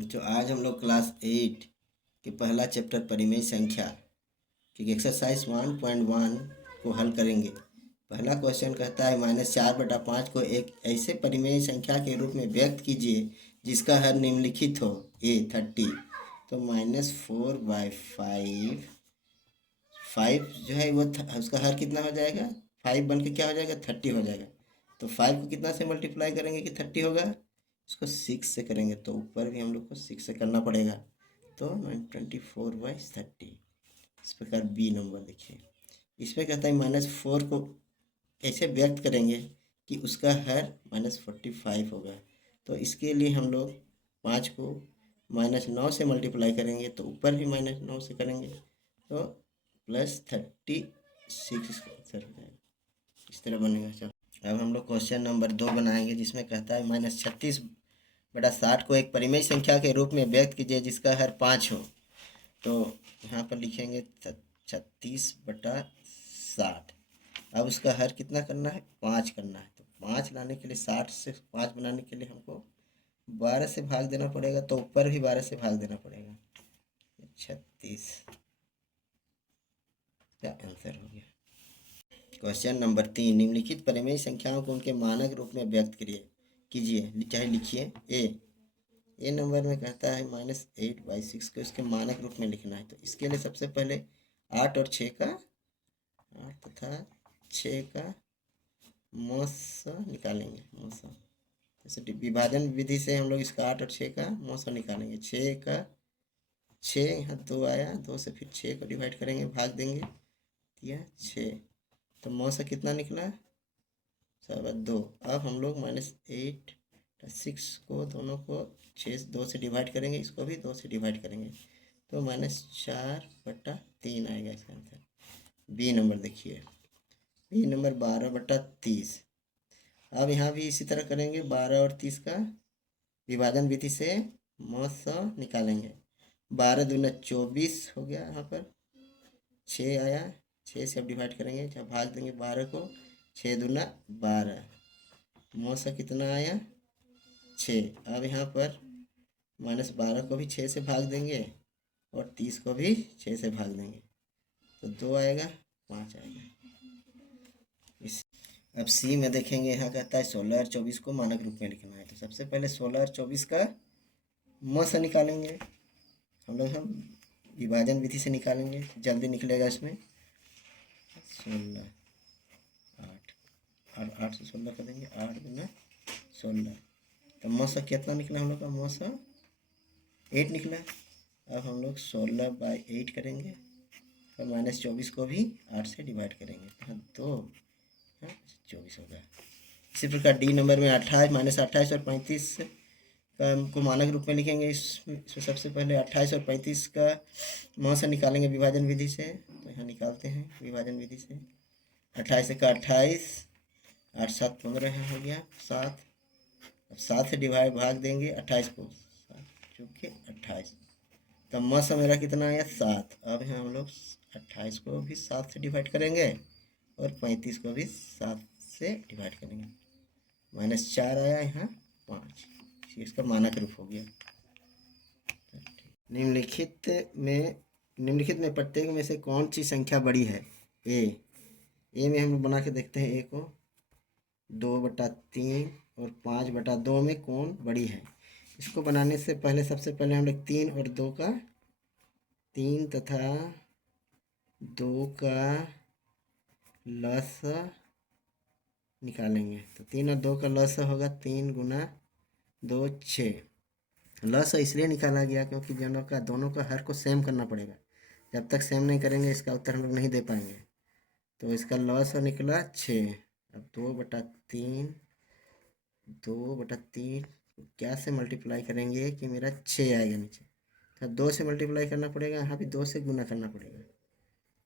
जो आज हम लोग क्लास 8 के पहला चैप्टर परिमेय संख्या की एक्सरसाइज 1.1 को हल करेंगे। पहला क्वेश्चन कहता है -4/5 को एक ऐसे परिमेय संख्या के रूप में व्यक्त कीजिए जिसका हर निम्नलिखित हो। ए 30, तो -4/5 5 जो है वो उसका हर कितना हो जाएगा, 5 बन के क्या हो जाएगा, 30 हो जाएगा। तो 5 को कितना से मल्टीप्लाई करेंगे कि 30 होगा, इसको 6 से करेंगे तो ऊपर भी हम लोग को 6 से करना पड़ेगा। तो 24/30। इस प्रकार बी नंबर देखिए। इसमें कहता है -4 को कैसे व्यक्त करेंगे कि उसका हर -45 होगा। तो इसके लिए हम लोग 5 को -9 से मल्टीप्लाई करेंगे तो ऊपर भी -9 से करेंगे तो +36 आंसर हो जाएगा। इस तरह बनेगा। चलो अब हम लोग क्वेश्चन नंबर 2 बनाएंगे जिसमें कहता है -36/60 को एक परिमेय संख्या के रूप में व्यक्त कीजिए जिसका हर 5 हो। तो यहाँ पर लिखेंगे 36/60। अब उसका हर कितना करना है, 5 करना है। तो 5 लाने के लिए 60 से 5 बनाने के लिए हमको 12 से भाग देना पड़ेगा, तो ऊपर भी 12 से भाग देना पड़ेगा। 36 का आंसर हो गया। क्वेश्चन नंबर 3, निम्नलिखित परिमेय संख्याओं को उनके मानक रूप में व्यक्त कीजिए, चाहे लिखिए। ए नंबर में कहता है -8/6 को इसके मानक रूप में लिखना है। तो इसके लिए सबसे पहले 8 और 6 का 8 तथा 6 का मौसा निकालेंगे। मौसा जैसे विभाजन विधि से हम लोग इसका 8 और 6 का मौसा निकालेंगे। 6 का 6 यहाँ 2 आया, 2 से फिर 6 को डिवाइड करेंगे, भाग देंगे, दिया 6। तो मौसा कितना निकला, 2। अब हम लोग -8/6 को दोनों को 6 2 से डिवाइड करेंगे, इसको भी 2 से डिवाइड करेंगे तो -4/3 आएगा इसका आंसर। बी नंबर देखिए। B number 12/30। अब यहाँ भी इसी तरह करेंगे, 12 और 30 का विभाजन विधि से मौसा निकालेंगे। 12 दूना 24 हो गया, यहाँ पर 6 आया, 6 से अब डिवाइड करेंगे, जब भाग देंगे 12 को, 6 दूना 12, मौसा कितना आया, 6। अब यहाँ पर -12 को भी 6 से भाग देंगे और 30 को भी 6 से भाग देंगे तो 2 आएगा, 5 आएगा। अब सी में देखेंगे, यहाँ कहता है 16 और 24 को मानक रूप में लिखना है। तो सबसे पहले 16 और 24 का मौसा निकालेंगे। हम विभाजन विधि से निकालेंगे, जल्दी निकलेगा इसमें। 16 8 और 8 से 16 कर देंगे, 8 दूना 16। तो मौसा कितना निकला हम लोग का, मौसा 8 निकला। अब हम लोग 16/8 करेंगे और -24 को भी 8 से डिवाइड करेंगे, हाँ 2, 24 होगा। इसी प्रकार डी नंबर में 28 -28 और 35 का को मानक रूप में लिखेंगे। इसमें सबसे पहले 28 और 35 का मौसा निकालेंगे विभाजन विधि से। तो यहाँ निकालते हैं विभाजन विधि से। 28 का 28, 8 7 15 हो गया 7। अब 7 से डिवाइड भाग देंगे 28 को, 7 चूँकि 28। तब मौसा मेरा कितना आया, 7। अब यहाँ हम लोग 28 को भी 7 से डिवाइड करेंगे और 35 को भी 7 से डिवाइड करेंगे, -4 आया, यहाँ 5। इसका मानक रूप हो गया। निम्नलिखित में प्रत्येक में से कौन सी संख्या बड़ी है। ए में हम लोग बना के देखते हैं। ए को 2/3 और 5/2 में कौन बड़ी है। इसको बनाने से पहले सबसे पहले हम लोग 3 और 2 का 3 तथा 2 का लस निकालेंगे। तो 3 और 2 का लस होगा 3 गुना 2 6। लस इसलिए निकाला गया क्योंकि दोनों का हर को सेम करना पड़ेगा। जब तक सेम नहीं करेंगे इसका उत्तर हम लोग नहीं दे पाएंगे। तो इसका लस निकला 6। अब 2/3 क्या से मल्टीप्लाई करेंगे कि मेरा 6 आएगा नीचे। तो 2 से मल्टीप्लाई करना पड़ेगा, यहाँ भी 2 से गुना करना पड़ेगा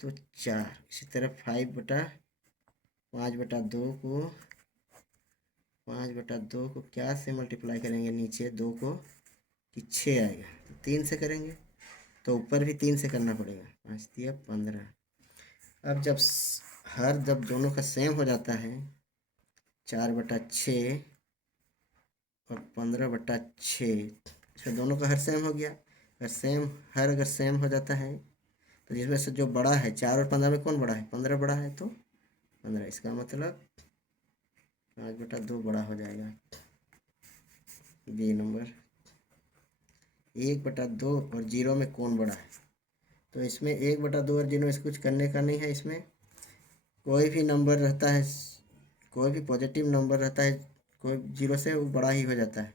तो 4। इसी तरह 5/2 को क्या से मल्टीप्लाई करेंगे नीचे 2 को कि 6 आएगा। तो 3 से करेंगे तो ऊपर भी 3 से करना पड़ेगा, 5 दिया 15। अब जब दोनों का सेम हो जाता है, 4/6 और 15/6, इसमें दोनों का हर सेम हो गया। हर अगर सेम हो जाता है तो जिसमें से जो बड़ा है 4 और 15 में कौन बड़ा है? 15 बड़ा है तो 15, इसका मतलब 5/2 बड़ा हो जाएगा। बी नंबर 1/2 और 0 में कौन बड़ा है? तो इसमें 1/2 और 0 इसको कुछ करने का नहीं है। इसमें कोई भी नंबर रहता है, कोई भी पॉजिटिव नंबर रहता है, कोई 0 से वो बड़ा ही हो जाता है।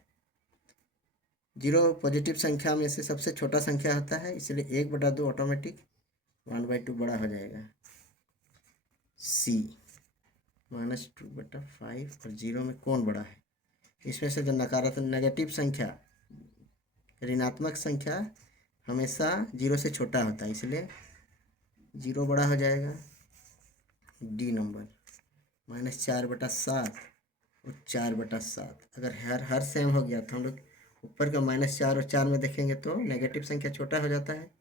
0 पॉजिटिव संख्या में से सबसे छोटा संख्या होता है, इसलिए 1/2 ऑटोमेटिक 1/2 बड़ा हो जाएगा। सी -2/5 और 0 में कौन बड़ा है? इसमें से जो नकारात्मक नेगेटिव संख्या, ऋणात्मक संख्या हमेशा 0 से छोटा होता है, इसलिए 0 बड़ा हो जाएगा। डी नंबर -4/7 और 4/7 अगर हर सेम हो गया तो हम लोग ऊपर का -4 और 4 में देखेंगे तो नेगेटिव संख्या छोटा हो जाता है,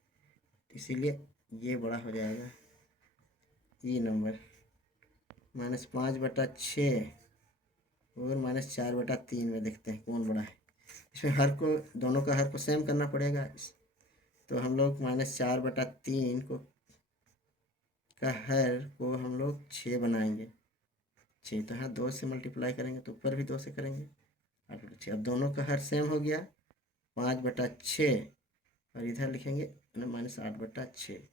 इसीलिए ये बड़ा हो जाएगा। ई नंबर -5/6 और -4/3 में देखते हैं कौन बड़ा है। इसमें दोनों का हर को सेम करना पड़ेगा, तो हम लोग -4/3 को का हर को हम लोग 6 बनाएंगे। 6 तो यहाँ 2 से मल्टीप्लाई करेंगे तो ऊपर भी 2 से करेंगे, 8/6। अब दोनों का हर सेम हो गया 5/6 और इधर लिखेंगे -8/6।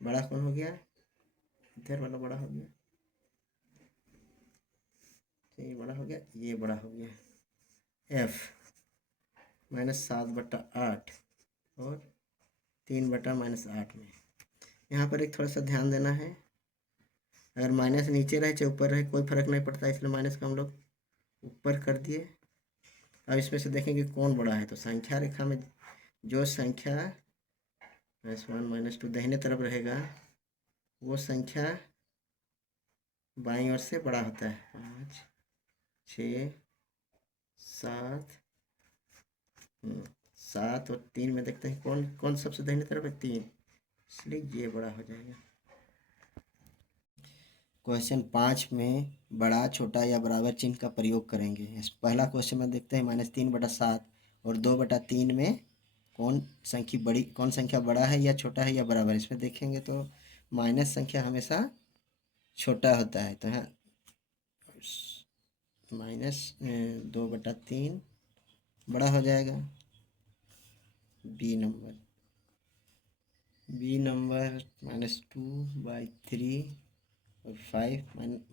बड़ा कौन हो गया? इधर वाला बड़ा हो गया, ये बड़ा हो गया, ये बड़ा हो गया। एफ -7/8 और 3/-8 में यहाँ पर एक थोड़ा सा ध्यान देना है। अगर माइनस नीचे रहे चाहे ऊपर रहे कोई फर्क नहीं पड़ता, इसलिए माइनस को हम लोग ऊपर कर दिए। अब इसमें से देखेंगे कौन बड़ा है, तो संख्या रेखा में जो संख्या -1 -2 दाहिने तरफ रहेगा वो संख्या बाईं ओर से बड़ा होता है। 5 6 7 7 और 3 में देखते हैं कौन कौन सबसे दाहिने तरफ है? 3, इसलिए ये बड़ा हो जाएगा। क्वेश्चन 5 में बड़ा, छोटा या बराबर चिन्ह का प्रयोग करेंगे। पहला क्वेश्चन में देखते हैं -3/7 और 2/3 में कौन संख्या बड़ा है या छोटा है या बराबर। इसमें देखेंगे तो माइनस संख्या हमेशा छोटा होता है, तो यहाँ -2/3 बड़ा हो जाएगा। बी नंबर -2/3 और 5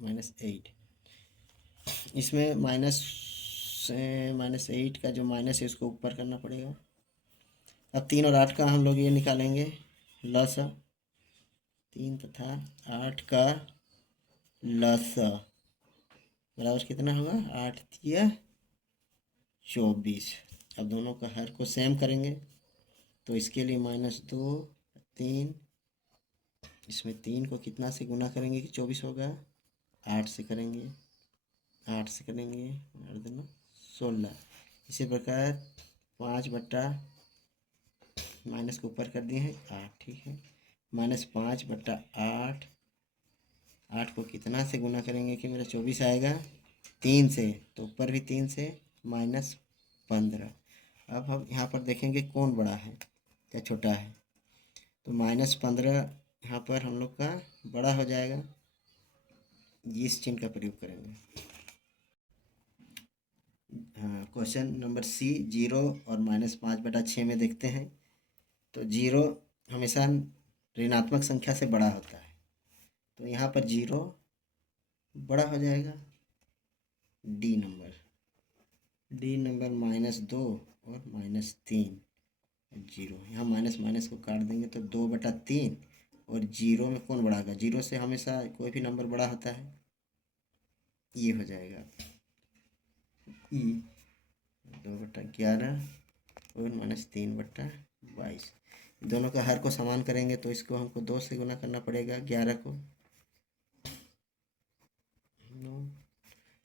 -8। इसमें -8 का जो माइनस है उसको ऊपर करना पड़ेगा। अब 3 और 8 का हम लोग ये निकालेंगे लसा, 3 तथा 8 का लसा बराबर कितना होगा? 8 3 24। अब दोनों का हर को सेम करेंगे तो इसके लिए -2 3, इसमें 3 को कितना से गुना करेंगे कि 24 होगा? 8 से करेंगे, 8 से करेंगे 8 दूना 16। इसी प्रकार 5/ माइनस को ऊपर कर दिए हैं 8, ठीक है। -5/8, 8 को कितना से गुना करेंगे कि मेरा 24 आएगा? 3 से, तो ऊपर भी 3 से -15। अब हम यहाँ पर देखेंगे कौन बड़ा है या छोटा है, तो -15 यहाँ पर हम लोग का बड़ा हो जाएगा। इस चिन्ह का प्रयोग करेंगे। हाँ, क्वेश्चन नंबर सी 0 और -5/6 में देखते हैं तो 0 हमेशा ऋणात्मक संख्या से बड़ा होता है, तो यहाँ पर 0 बड़ा हो जाएगा। डी नंबर -2 और -3 0, यहाँ माइनस को काट देंगे तो 2/3 और 0 में कौन बड़ा होगा? 0 से हमेशा कोई भी नंबर बड़ा होता है, ये हो जाएगा। ई 2/11 और -3/22। दोनों का हर को समान करेंगे तो इसको हमको 2 से गुना करना पड़ेगा। 11 को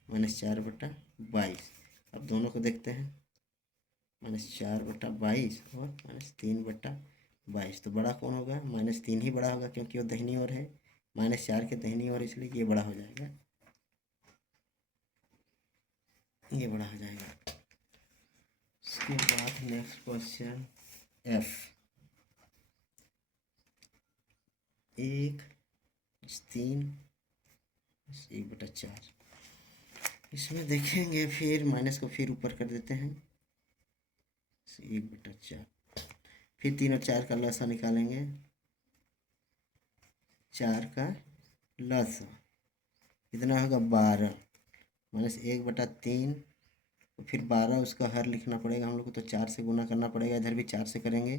-4/22। अब दोनों को देखते हैं -4/22 और -3/22, तो बड़ा कौन होगा? -3 ही बड़ा होगा क्योंकि वो दाहिनी ओर है, -4 के दाहिनी ओर, इसलिए ये बड़ा हो जाएगा, ये बड़ा हो जाएगा। उसके बाद नेक्स्ट क्वेश्चन एफ 1+3+1/4। इसमें देखेंगे फिर माइनस को फिर ऊपर कर देते हैं 1/4। फिर 3 और 4 का लसा निकालेंगे, 4 का लसा कितना होगा 12 -1/3। तो फिर 12 उसका हर लिखना पड़ेगा हम लोग को, तो 4 से गुना करना पड़ेगा, इधर भी 4 से करेंगे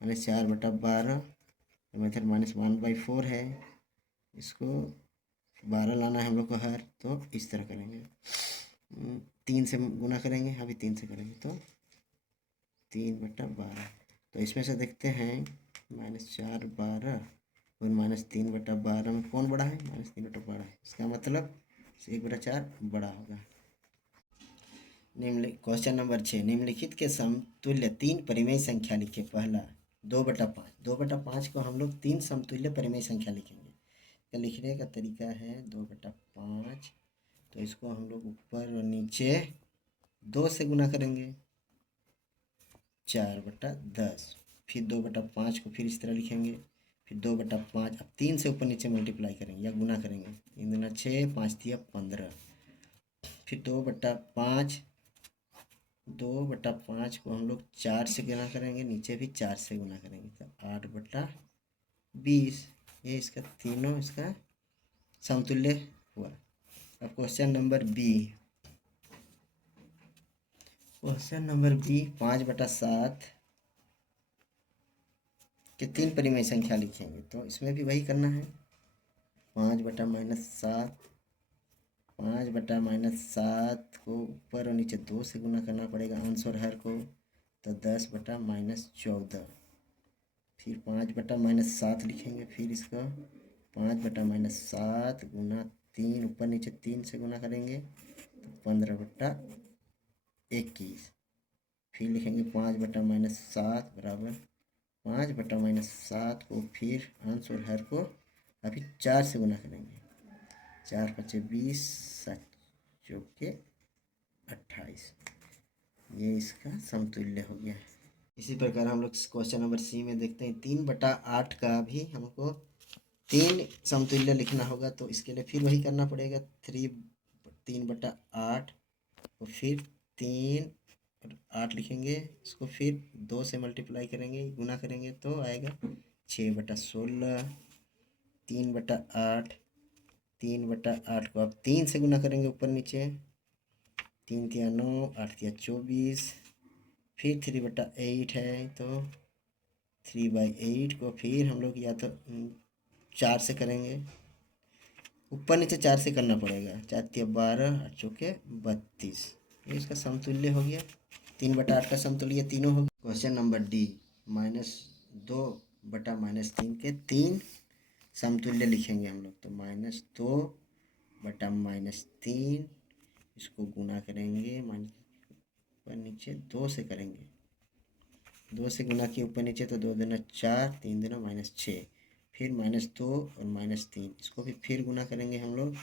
-4/12। तो मेथड -1/4 है, इसको 12 लाना है हम लोग को हर, तो इस तरह करेंगे। 3 से गुना करेंगे, अभी 3 से करेंगे तो 3/12। तो इसमें से देखते हैं -4 12 और -3/12 में कौन बड़ा है, -3/12 है। इसका मतलब 1/4 बड़ा होगा। क्वेश्चन नंबर 6, निम्नलिखित के समतुल्य 3 परिमेय संख्या लिखे। पहला 2/5, 2/5 को हम लोग 3 समतुल्य परिमेय संख्या लिखेंगे। तो लिखने का तरीका है 2/5, तो इसको हम लोग ऊपर और नीचे 2 से गुना करेंगे 4/10। फिर 2/5 को फिर इस तरह लिखेंगे, फिर 2/5, अब 3 से ऊपर नीचे मल्टीप्लाई करेंगे या गुना करेंगे, 3 दूना 6, 5 तिया 15। फिर 2/5, 2/5 को हम लोग 4 से गुना करेंगे, नीचे भी 4 से गुना करेंगे, तो 8/20। ये इसका तीनों इसका समतुल्य हुआ। अब क्वेश्चन नंबर बी, 5/7 के 3 परिमेय संख्या लिखेंगे। तो इसमें भी वही करना है, 5/-7, 5/-7 को ऊपर और नीचे 2 से गुना करना पड़ेगा अंश और हर को, तो 10/-14। फिर 5/-7 लिखेंगे, फिर इसका 5/-7 गुना 3, ऊपर नीचे 3 से गुना करेंगे तो 15/21। फिर लिखेंगे 5/-7 बराबर 5/-7 को फिर अंश और हर को अभी 4 से गुना करेंगे, 4×5 20, 7 चौके 28। ये इसका समतुल्य हो गया। इसी प्रकार हम लोग क्वेश्चन नंबर सी में देखते हैं 3/8 का भी हमको 3 समतुल्य लिखना होगा। तो इसके लिए फिर वही करना पड़ेगा, 3/8 और फिर 3 और 8 लिखेंगे, इसको फिर 2 से मल्टीप्लाई करेंगे, गुना करेंगे तो आएगा 6/16। 3/8, 3/8 को अब 3 से गुना करेंगे ऊपर नीचे, 3 तिया 9, 8 तिया 24। फिर 3/8 है, तो 3/8 को फिर हम लोग या तो 4 से करेंगे, ऊपर नीचे 4 से करना पड़ेगा, 4 तिया 12, 8 चौके 32। ये इसका समतुल्य हो गया, 3/8 का समतुल्य तीनों हो गया। क्वेश्चन नंबर डी, -2/-3 के 3 समतुल्य लिखेंगे हम लोग। तो -2/-3, इसको गुना करेंगे, ऊपर नीचे 2 से करेंगे, 2 से गुना किए ऊपर नीचे तो 2 दूना 4, 3 दूना -6। फिर -2 और -3, इसको भी फिर गुना करेंगे हम लोग,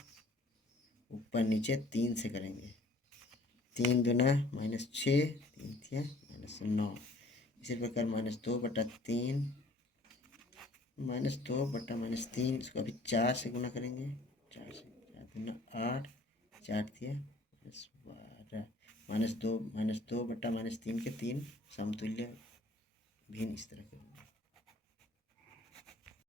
ऊपर नीचे 3 से करेंगे, 3 दूना -6, 3 तिया -9। इसी प्रकार -2/3, -2/-3, इसको अभी 4 से गुना करेंगे, 4 से, 4 दूना 8, 4 तिया -12। -2/-3 के 3 समतुल्य भिन्न इस तरह के।